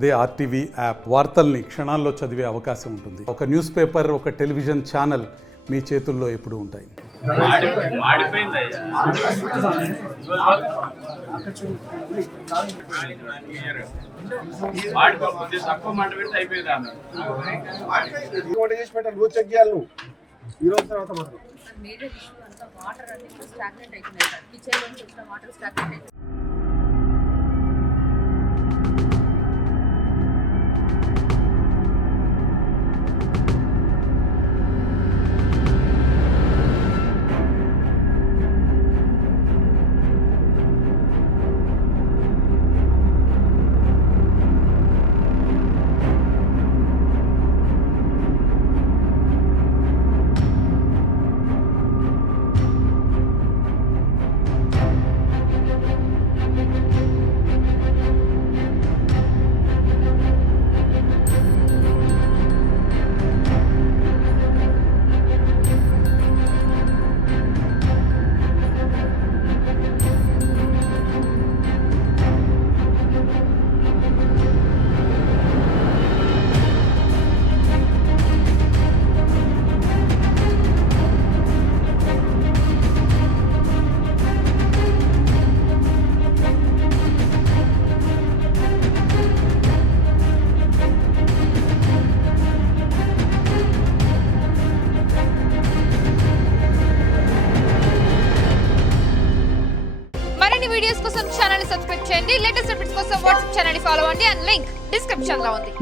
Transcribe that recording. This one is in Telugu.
అదే ఆర్టీవీ యాప్ వార్తల్ని క్షణాల్లో చదివే అవకాశం ఉంటుంది. ఒక న్యూస్ పేపర్, ఒక టెలివిజన్ ఛానల్ మీ చేతుల్లో ఎప్పుడూ ఉంటాయి. వీడియోస్ కోసం ఛానల్ ని సబ్స్క్రైబ్ చేయండి. లేటెస్ట్ అప్డేట్స్ కోసం వాట్సాప్ ఛానల్ ని ఫాలో అవ్వండి. అండ్ లింక్ డిస్క్రిప్షన్ లో ఉంది.